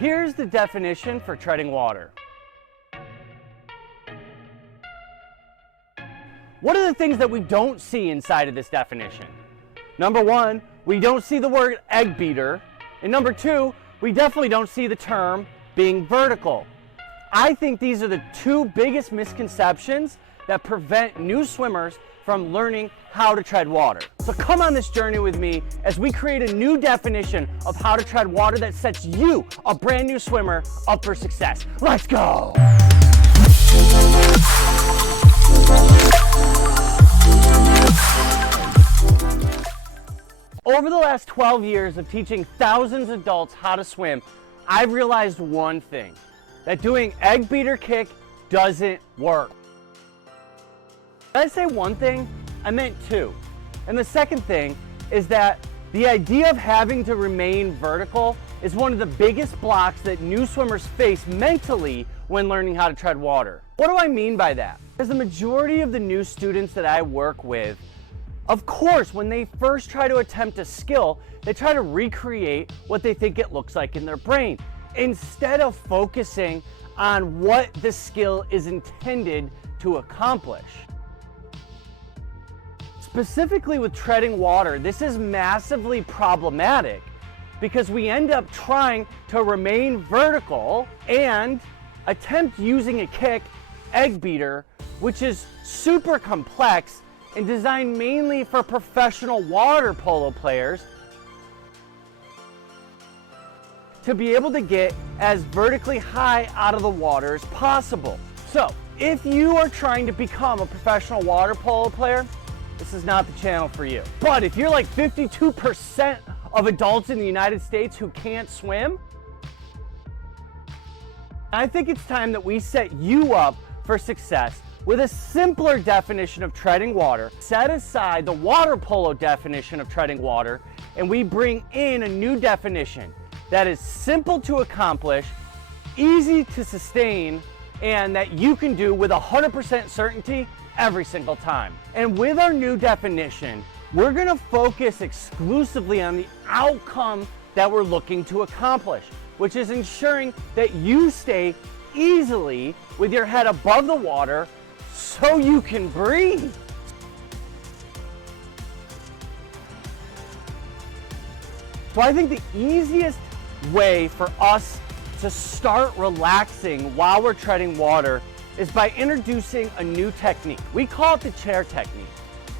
Here's the definition for treading water. What are the things that we don't see inside of this definition? Number one, we don't see the word egg beater. And number two, we definitely don't see the term being vertical. I think these are the two biggest misconceptions that prevent new swimmers from learning how to tread water. So come on this journey with me as we create a new definition of how to tread water that sets you, a brand new swimmer, up for success. Let's go! Over the last 12 years of teaching thousands of adults how to swim, I've realized one thing, that doing egg beater kick doesn't work. Did I say one thing? I meant two. And the second thing is that the idea of having to remain vertical is one of the biggest blocks that new swimmers face mentally when learning how to tread water. What do I mean by that? Because the majority of the new students that I work with, of course, when they first try to attempt a skill, they try to recreate what they think it looks like in their brain, instead of focusing on what the skill is intended to accomplish. Specifically with treading water, this is massively problematic because we end up trying to remain vertical and attempt using a kick, egg beater, which is super complex and designed mainly for professional water polo players, to be able to get as vertically high out of the water as possible. So, if you are trying to become a professional water polo player, this is not the channel for you. But if you're like 52% of adults in the United States who can't swim, I think it's time that we set you up for success with a simpler definition of treading water, set aside the water polo definition of treading water, and we bring in a new definition that is simple to accomplish, easy to sustain, and that you can do with 100% certainty every single time. And with our new definition, we're gonna focus exclusively on the outcome that we're looking to accomplish, which is ensuring that you stay easily with your head above the water so you can breathe. So I think the easiest way for us to start relaxing while we're treading water is by introducing a new technique. We call it the chair technique.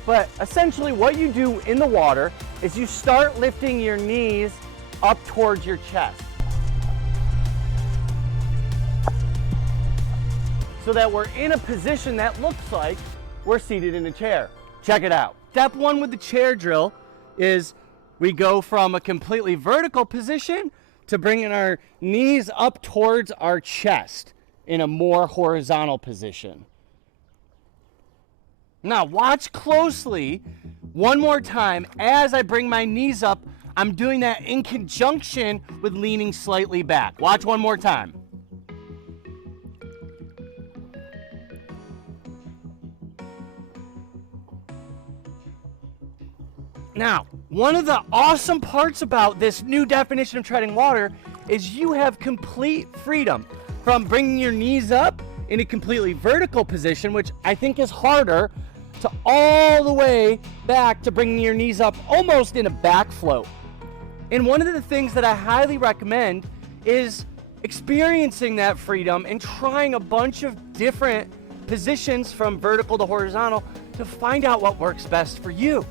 But essentially what you do in the water is you start lifting your knees up towards your chest, so that we're in a position that looks like we're seated in a chair. Check it out. Step one with the chair drill is we go from a completely vertical position to bringing our knees up towards our chest in a more horizontal position. Now watch closely one more time. As I bring my knees up, I'm doing that in conjunction with leaning slightly back. Watch one more time. Now, one of the awesome parts about this new definition of treading water is you have complete freedom from bringing your knees up in a completely vertical position, which I think is harder, to all the way back to bringing your knees up almost in a back float. And one of the things that I highly recommend is experiencing that freedom and trying a bunch of different positions from vertical to horizontal to find out what works best for you.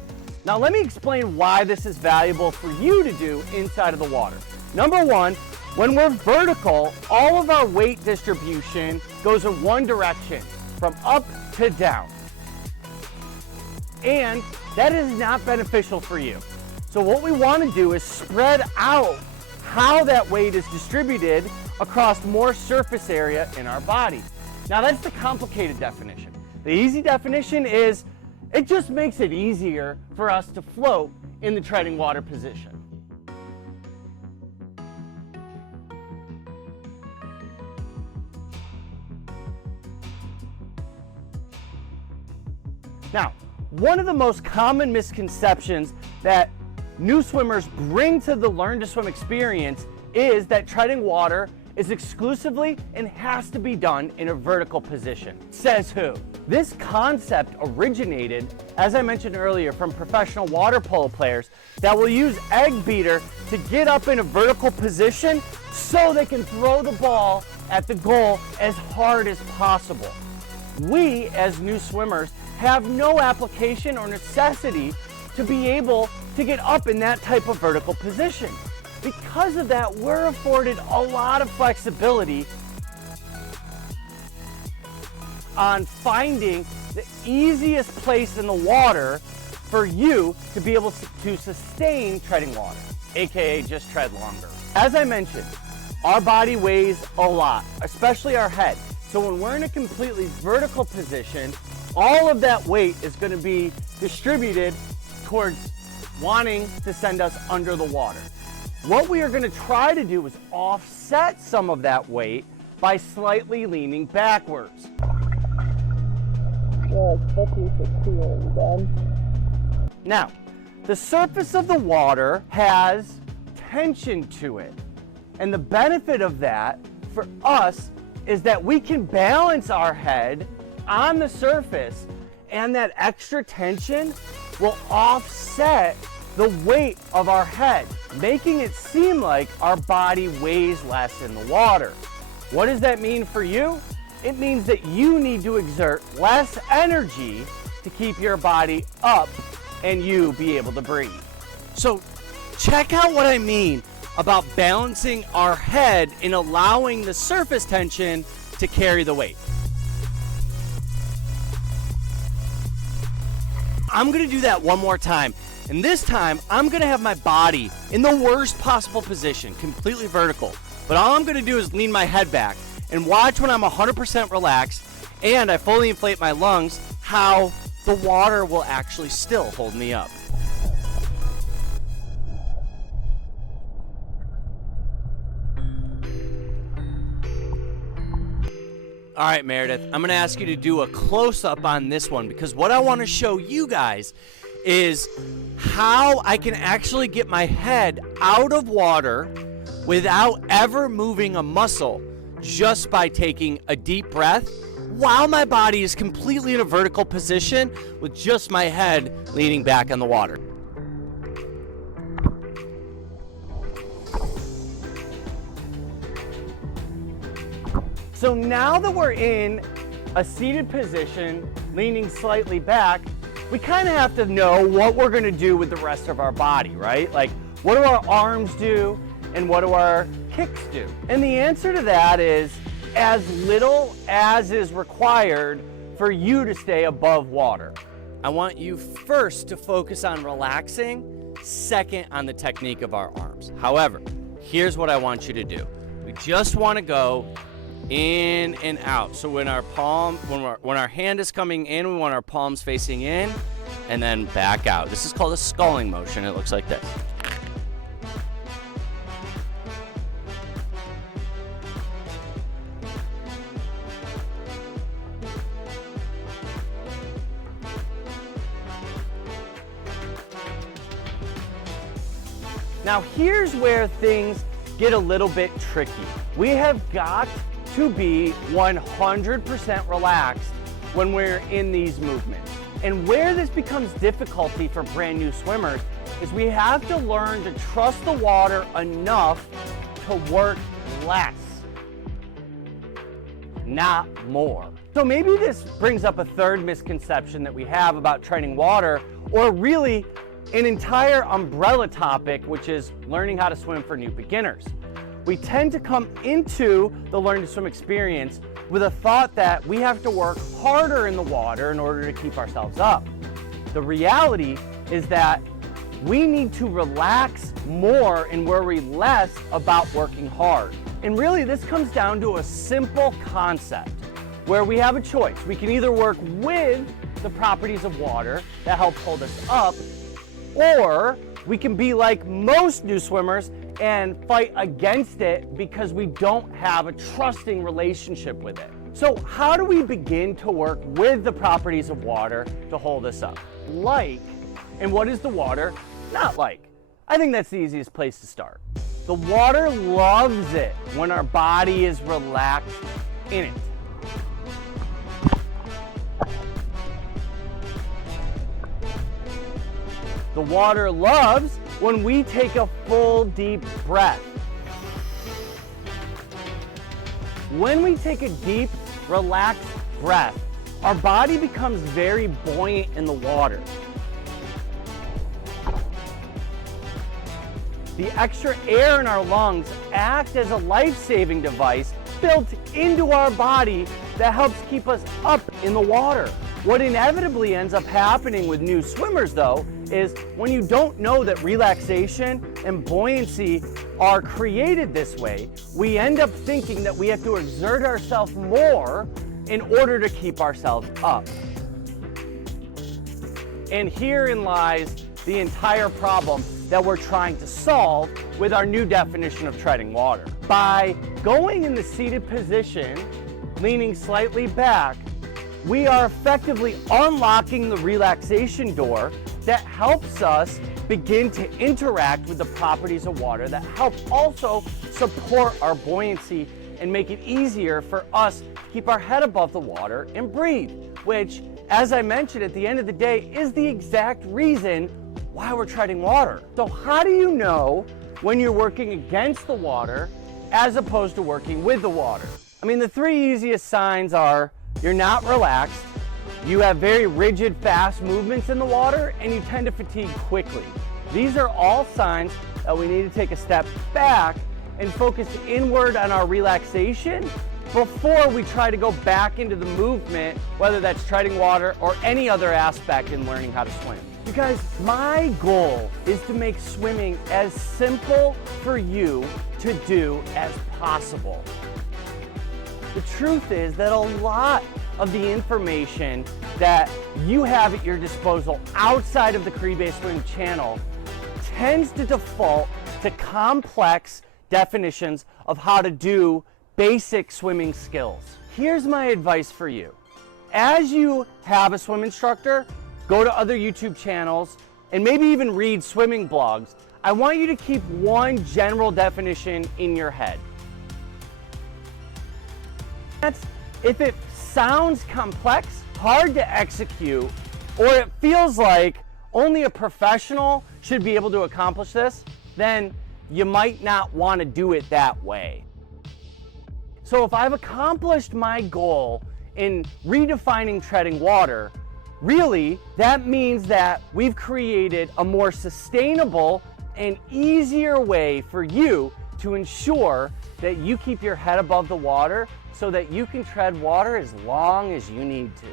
Now let me explain why this is valuable for you to do inside of the water. Number one, when we're vertical, all of our weight distribution goes in one direction, from up to down. And that is not beneficial for you. So what we want to do is spread out how that weight is distributed across more surface area in our body. Now that's the complicated definition. The easy definition is it just makes it easier for us to float in the treading water position. Now, one of the most common misconceptions that new swimmers bring to the Learn to Swim experience is that treading water is exclusively and has to be done in a vertical position. Says who? This concept originated, as I mentioned earlier, from professional water polo players that will use egg beater to get up in a vertical position so they can throw the ball at the goal as hard as possible. We, as new swimmers, have no application or necessity to be able to get up in that type of vertical position. Because of that, we're afforded a lot of flexibility on finding the easiest place in the water for you to be able to sustain treading water, aka just tread longer. As I mentioned, our body weighs a lot, especially our head. So when we're in a completely vertical position, all of that weight is going to be distributed towards wanting to send us under the water. What we are going to try to do is offset some of that weight by slightly leaning backwards. Now, the surface of the water has tension to it. And the benefit of that for us is that we can balance our head on the surface, and that extra tension will offset the weight of our head, making it seem like our body weighs less in the water. What does that mean for you? It means that you need to exert less energy to keep your body up and you be able to breathe. So check out what I mean about balancing our head and allowing the surface tension to carry the weight. I'm gonna do that one more time. And this time, I'm gonna have my body in the worst possible position, completely vertical. But all I'm gonna do is lean my head back and watch when I'm 100% relaxed and I fully inflate my lungs, how the water will actually still hold me up. All right, Meredith, I'm gonna ask you to do a close-up on this one because what I wanna show you guys is how I can actually get my head out of water without ever moving a muscle, just by taking a deep breath while my body is completely in a vertical position with just my head leaning back on the water. So now that we're in a seated position, leaning slightly back, we kind of have to know what we're going to do with the rest of our body, right? Like, what do our arms do and what do our kicks do? And the answer to that is as little as is required for you to stay above water. I want you first to focus on relaxing, second on the technique of our arms. However, here's what I want you to do. We just want to go in and out. So when our hand is coming in, we want our palms facing in and then back out. This is called a sculling motion. It looks like this. Now here's where things get a little bit tricky. We have got to be 100% relaxed when we're in these movements. And where this becomes difficulty for brand new swimmers is we have to learn to trust the water enough to work less, not more. So maybe this brings up a third misconception that we have about treading water, or really an entire umbrella topic, which is learning how to swim for new beginners. We tend to come into the Learn to Swim experience with a thought that we have to work harder in the water in order to keep ourselves up. The reality is that we need to relax more and worry less about working hard. And really, this comes down to a simple concept where we have a choice. We can either work with the properties of water that help hold us up, or we can be like most new swimmers and fight against it because we don't have a trusting relationship with it. So how do we begin to work with the properties of water to hold us up? Like, and what is the water not like? I think that's the easiest place to start. The water loves it when our body is relaxed in it. The water loves when we take a full deep breath. When we take a deep, relaxed breath, our body becomes very buoyant in the water. The extra air in our lungs acts as a life-saving device built into our body that helps keep us up in the water. What inevitably ends up happening with new swimmers, though, is when you don't know that relaxation and buoyancy are created this way, we end up thinking that we have to exert ourselves more in order to keep ourselves up. And herein lies the entire problem that we're trying to solve with our new definition of treading water. By going in the seated position, leaning slightly back, we are effectively unlocking the relaxation door that helps us begin to interact with the properties of water that help also support our buoyancy and make it easier for us to keep our head above the water and breathe, which, as I mentioned at the end of the day, is the exact reason why we're treading water. So how do you know when you're working against the water as opposed to working with the water? I mean, the three easiest signs are you're not relaxed, you have very rigid, fast movements in the water, and you tend to fatigue quickly. These are all signs that we need to take a step back and focus inward on our relaxation before we try to go back into the movement, whether that's treading water or any other aspect in learning how to swim. You guys, my goal is to make swimming as simple for you to do as possible. The truth is that a lot of the information that you have at your disposal outside of the Caribe Swim channel tends to default to complex definitions of how to do basic swimming skills. Here's my advice for you. As you have a swim instructor, go to other YouTube channels, and maybe even read swimming blogs, I want you to keep one general definition in your head. That's if it sounds complex, hard to execute, or it feels like only a professional should be able to accomplish this, then you might not want to do it that way. So if I've accomplished my goal in redefining treading water, really that means that we've created a more sustainable and easier way for you to ensure that you keep your head above the water so that you can tread water as long as you need to.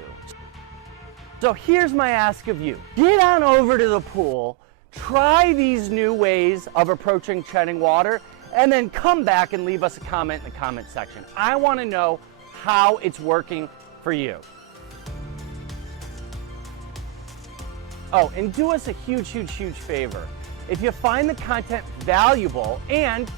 So here's my ask of you. Get on over to the pool, try these new ways of approaching treading water, and then come back and leave us a comment in the comment section. I want to know how it's working for you. Oh, and do us a huge favor. If you find the content valuable and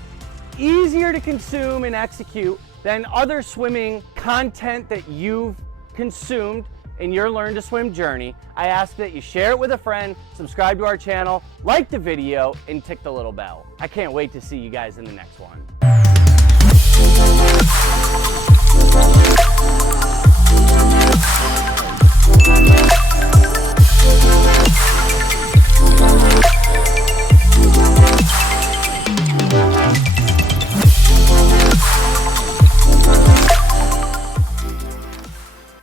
easier to consume and execute than other swimming content that you've consumed in your Learn to Swim journey, I ask that you share it with a friend, subscribe to our channel, like the video, and tick the little bell. I can't wait to see you guys in the next one.